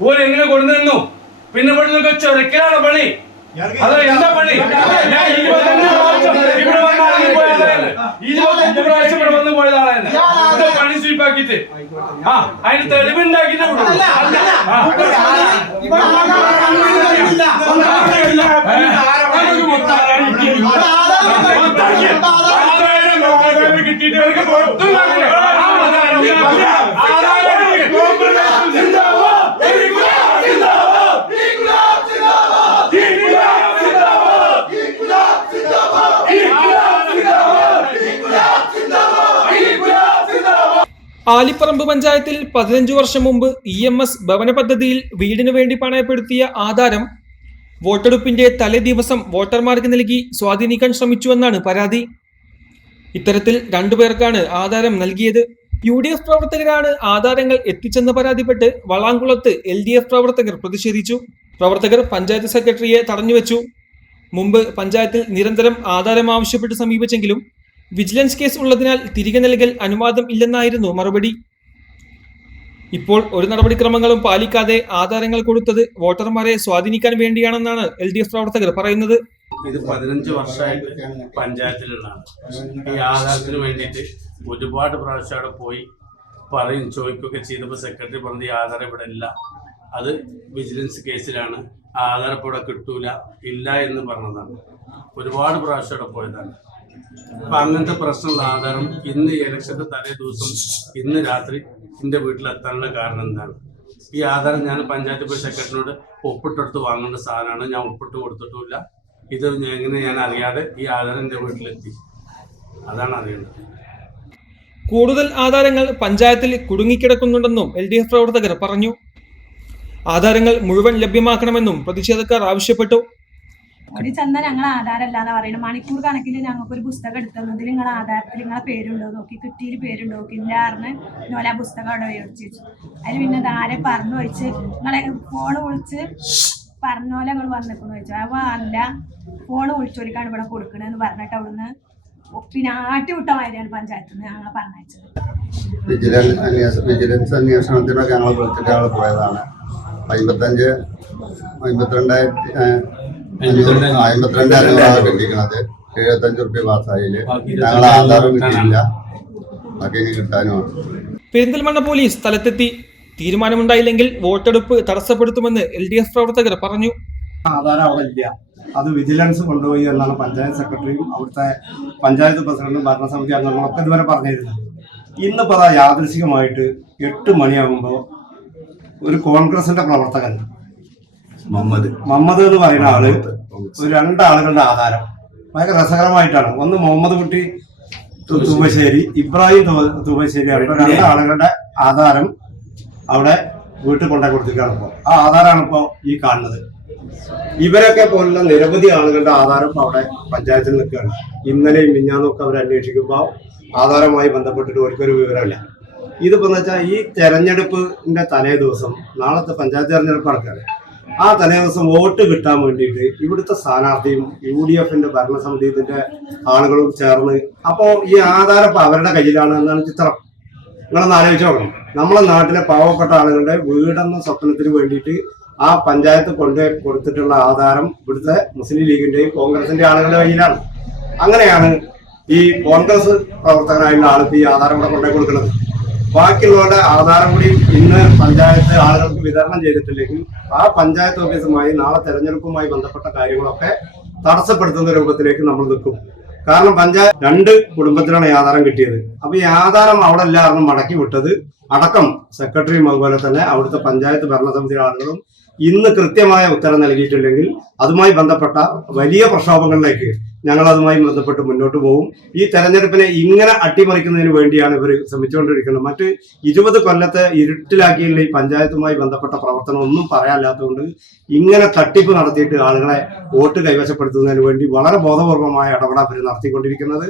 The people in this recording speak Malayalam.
ഓര് എങ്ങനെ കൊണ്ടുവന്നു? പിന്നെ ഇവിടെ ചൊരക്കലാണ് പണി. അത് എന്താ പണി? ഞാൻ ഇവിടെ ഇരുപത്തഞ്ച് പ്രാവശ്യം ഇവിടെ വന്ന് പോയ ആളാണ് ഇത് പണി സ്വീപ്പാക്കിട്ട് ആ അതിന് തെളിവുണ്ടാക്കിട്ട് ആലിപ്പറമ്പ് പഞ്ചായത്തിൽ പതിനഞ്ചു വർഷം മുമ്പ് ഇ എം എസ് ഭവന പദ്ധതിയിൽ വീടിനു വേണ്ടി പണയപ്പെടുത്തിയ ആധാരം വോട്ടെടുപ്പിന്റെ തലേ ദിവസം വോട്ടർമാർക്ക് നൽകി സ്വാധീനിക്കാൻ ശ്രമിച്ചുവെന്നാണ് പരാതി. ഇത്തരത്തിൽ രണ്ടുപേർക്കാണ് ആധാരം നൽകിയത്. യു ഡി എഫ് പ്രവർത്തകരാണ് ആധാരങ്ങൾ എത്തിച്ചെന്ന് പരാതിപ്പെട്ട് വളാങ്കുളത്ത് എൽ ഡി എഫ് പ്രവർത്തകർ പ്രതിഷേധിച്ചു. പ്രവർത്തകർ പഞ്ചായത്ത് സെക്രട്ടറിയെ തടഞ്ഞുവെച്ചു. മുമ്പ് പഞ്ചായത്തിൽ നിരന്തരം ആധാരം ആവശ്യപ്പെട്ട് സമീപിച്ചെങ്കിലും വിജിലൻസ് കേസ് ഉള്ളതിനാൽ തിരികെ നൽകൽ അനുവാദം ഇല്ലെന്നായിരുന്നു മറുപടി. ഇപ്പോൾ ഒരു നടപടിക്രമങ്ങളും പാലിക്കാതെ ആധാരങ്ങൾ കൊടുത്തത് വോട്ടർമാരെ സ്വാധീനിക്കാൻ വേണ്ടിയാണെന്നാണ് എൽ ഡി എഫ് പ്രവർത്തകർ പറയുന്നത്. ഇത് പതിനഞ്ച് വർഷമായിട്ട് പഞ്ചായത്തിലുള്ളതാണ്. ഈ ആധാരത്തിന് വേണ്ടിയിട്ട് ഒരുപാട് പ്രാവശ്യം അവിടെ പോയി പറയും ചോദിക്കുകയൊക്കെ ചെയ്തപ്പോൾ സെക്രട്ടറി പറഞ്ഞത് ഈ ആധാരം ഇവിടെ ഇല്ല. അത് വിജിലൻസ് കേസിലാണ്. ആധാരം ഇവിടെ കിട്ടൂല ഇല്ല എന്ന് പറഞ്ഞതാണ്. ഒരുപാട് പ്രാവശ്യം അവിടെ പോയതാണ്. അപ്പൊ അങ്ങനത്തെ പ്രശ്നമുള്ള ആധാരം ഇന്ന് ഇലക്ഷന്റെ തലേ ദിവസം ഇന്ന് രാത്രി എന്റെ വീട്ടിൽ എത്താനുള്ള കാരണം എന്താണ്? ഈ ആധാരം ഞാൻ പഞ്ചായത്ത് പോയി സെക്രട്ടറിനോട് ഒപ്പിട്ടെടുത്ത് വാങ്ങേണ്ട സാധനമാണ്. ഞാൻ ഒപ്പിട്ട് കൊടുത്തിട്ടുമില്ല. ഇത് എങ്ങനെ ഞാൻ അറിയാതെ ഈ ആധാരം എന്റെ വീട്ടിലെത്തി. അതാണ് അറിയേണ്ടത്. കൂടുതൽ ആധാരങ്ങൾ പഞ്ചായത്തിൽ കുടുങ്ങിക്കിടക്കുന്നുണ്ടെന്നും എൽ ഡി എഫ് പ്രവർത്തകർ പറഞ്ഞു. ആധാരങ്ങൾ മുഴുവൻ ലഭ്യമാക്കണമെന്നും പ്രതിഷേധക്കാർ ആവശ്യപ്പെട്ടു. ഒരു ചെന്ന ഞങ്ങൾ ആധാരമല്ല എന്ന് പറയുന്നത് മണിക്കൂർ കണക്കിൽ ഞങ്ങൾക്ക് ഒരു പുസ്തകം എടുത്തതിൽ നിങ്ങൾ ആധാരത്തിൽ നിങ്ങളെ പേരുണ്ടോ നോക്കി കിട്ടിയിൽ പേരുണ്ടോ നോക്കില്ല അറിഞ്ഞ് ഇന്നോലെ ആ പുസ്തകം അവിടെ മേടിച്ച് വെച്ചു. അതിൽ പിന്നെ ആരെ പറഞ്ഞു വെച്ച് നിങ്ങളെ ഫോൺ വിളിച്ച് പറഞ്ഞോലെ ഞങ്ങൾ വന്നിക്കുന്നു വെച്ചു അപ്പോൾ അല്ല ഫോൺ വിളിച്ചോലിക്കാണ് ഇവിടെ കൊടുക്കണെന്ന് പറഞ്ഞിട്ട് അവിടുന്ന് പിന്നെ ആട്ടി വിട്ട മാതിരിയാണ് പഞ്ചായത്തിൽ നിന്ന് ഞങ്ങളെ പറഞ്ഞയച്ചത്. വിജിലൻസ് അന്വേഷണത്തിനൊക്കെ ഞങ്ങൾ വിളിച്ചിട്ട് ഞങ്ങൾ പോയതാണ്. അമ്പത്തഞ്ച് അമ്പത്തിരണ്ടായിരത്തി അമ്പത്തിരണ്ട് രൂപ കിട്ടിയിരിക്കുന്നത് എഴുപത്തഞ്ച് റുപ്യ പാസ്സായിൽ ഞങ്ങൾ ആധാരം കിട്ടിയില്ല ബാക്കി ഇനി കിട്ടാനുമാണ് പെരിന്തൽമണ്ണ പോലീസ് സ്ഥലത്തെത്തി. തീരുമാനമുണ്ടായില്ലെങ്കിൽ വോട്ടെടുപ്പ് തടസ്സപ്പെടുത്തുമെന്ന് എൽ ഡി എഫ് പ്രവർത്തകർ പറഞ്ഞു. ആധാരം അവിടെ ഇല്ല. അത് വിജിലൻസ് കൊണ്ടുപോയി എന്നാണ് പഞ്ചായത്ത് സെക്രട്ടറിയും അവിടുത്തെ പഞ്ചായത്ത് പ്രസിഡന്റും ഭരണസമിതി അംഗങ്ങളൊക്കെ ഇതുവരെ പറഞ്ഞിരുന്നത്. ഇന്നിപ്പോൾ അതാ യാദൃശികമായിട്ട് എട്ട് മണിയാകുമ്പോൾ ഒരു കോൺഗ്രസിന്റെ പ്രവർത്തകൻ മുഹമ്മദ് മമ്മദ് എന്ന് പറയുന്ന ആൾ ഒരു രണ്ടാളുകളുടെ ആധാരം ഭയങ്കര രസകരമായിട്ടാണ്. ഒന്ന് മുഹമ്മദ് കുട്ടി തുമ്പശ്ശേരി തൂവശ്ശേരി ഇബ്രാഹിം തുമ്പശ്ശേരി രണ്ടാളുകളുടെ ആധാരം അവിടെ വീട്ടിൽ കൊണ്ടുപോയി കൊടുത്തിരിക്കുകയാണ് ഇപ്പോൾ ആ ആധാരമാണ് ഇപ്പോൾ ഈ കാണുന്നത്. ഇവരൊക്കെ പോലുള്ള നിരവധി ആളുകളുടെ ആധാരം ഇപ്പൊ അവിടെ പഞ്ചായത്തിൽ നിൽക്കുകയാണ്. ഇന്നലെയും മിഞ്ഞാന്നൊക്കെ അവർ അന്വേഷിക്കുമ്പോൾ ആധാരവുമായി ബന്ധപ്പെട്ടിട്ട് ഒരിക്കലും വിവരമില്ല. ഇതിപ്പോ എന്ന് വെച്ചാൽ ഈ തെരഞ്ഞെടുപ്പിന്റെ തലേ ദിവസം നാളത്തെ പഞ്ചായത്ത് തെരഞ്ഞെടുപ്പ് നടക്കുകയാണ്. ആ തലേ ദിവസം വോട്ട് കിട്ടാൻ വേണ്ടിയിട്ട് ഇവിടുത്തെ സ്ഥാനാർത്ഥിയും യു ഡി എഫിന്റെ ഭരണസമിതി ഇതിന്റെ ആളുകളും ചേർന്ന് അപ്പോൾ ഈ ആധാരം ഇപ്പൊ അവരുടെ കയ്യിലാണ് എന്നാണ് ചിത്രം. നിങ്ങളൊന്ന് ആലോചിച്ച് നോക്കണം. നമ്മളെ നാട്ടിലെ പാവപ്പെട്ട ആളുകളുടെ വീടെന്ന സ്വപ്നത്തിന് വേണ്ടിയിട്ട് ആ പഞ്ചായത്ത് കൊണ്ട് കൊടുത്തിട്ടുള്ള ആധാരം ഇവിടുത്തെ മുസ്ലിം ലീഗിന്റെയും കോൺഗ്രസിന്റെ ആളുകളുടെ കയ്യിലാണ്. അങ്ങനെയാണ് ഈ കോൺഗ്രസ് പ്രവർത്തകനായുള്ള ആൾക്ക് ഈ ആധാരം ഇവിടെ കൊണ്ടുപോയി കൊടുക്കുന്നത്. ബാക്കിയുള്ളവരുടെ ആധാരം കൂടി ഇന്ന് പഞ്ചായത്ത് ആളുകൾക്ക് വിതരണം ചെയ്തിട്ടില്ലെങ്കിൽ ആ പഞ്ചായത്ത് ഓഫീസുമായി നാളെ തെരഞ്ഞെടുപ്പുമായി ബന്ധപ്പെട്ട കാര്യങ്ങളൊക്കെ തടസ്സപ്പെടുത്തുന്ന രൂപത്തിലേക്ക് നമ്മൾ നിൽക്കും. കാരണം പഞ്ചായത്ത് രണ്ട് കുടുംബത്തിനാണ് ഈ ആധാരം കിട്ടിയത്. അപ്പൊ ഈ ആധാരം അവിടെ എല്ലാവരും മടക്കി വിട്ടത് അടക്കം സെക്രട്ടറിയും അതുപോലെ തന്നെ അവിടുത്തെ പഞ്ചായത്ത് ഭരണസമിതി ആളുകളും ഇന്ന് കൃത്യമായ ഉത്തരം നൽകിയിട്ടില്ലെങ്കിൽ അതുമായി ബന്ധപ്പെട്ട വലിയ പ്രക്ഷോഭങ്ങളിലേക്ക് ഞങ്ങൾ അതുമായി ബന്ധപ്പെട്ട് മുന്നോട്ട് പോകും ഈ തെരഞ്ഞെടുപ്പിനെ ഇങ്ങനെ അട്ടിമറിക്കുന്നതിന് വേണ്ടിയാണ് ഇവർ ശ്രമിച്ചുകൊണ്ടിരിക്കുന്നത്. മറ്റ് ഇരുപത് കൊല്ലത്തെ ഇരുട്ടിലാക്കിയുള്ള ഈ പഞ്ചായത്തുമായി ബന്ധപ്പെട്ട പ്രവർത്തനം ഒന്നും പറയാനില്ലാത്തതുകൊണ്ട് ഇങ്ങനെ തട്ടിപ്പ് നടത്തിയിട്ട് ആളുകളെ വോട്ട് കൈവശപ്പെടുത്തുന്നതിന് വേണ്ടി വളരെ ബോധപൂർവമായ ഇടപെടൽ അവർ നടത്തിക്കൊണ്ടിരിക്കുന്നത്.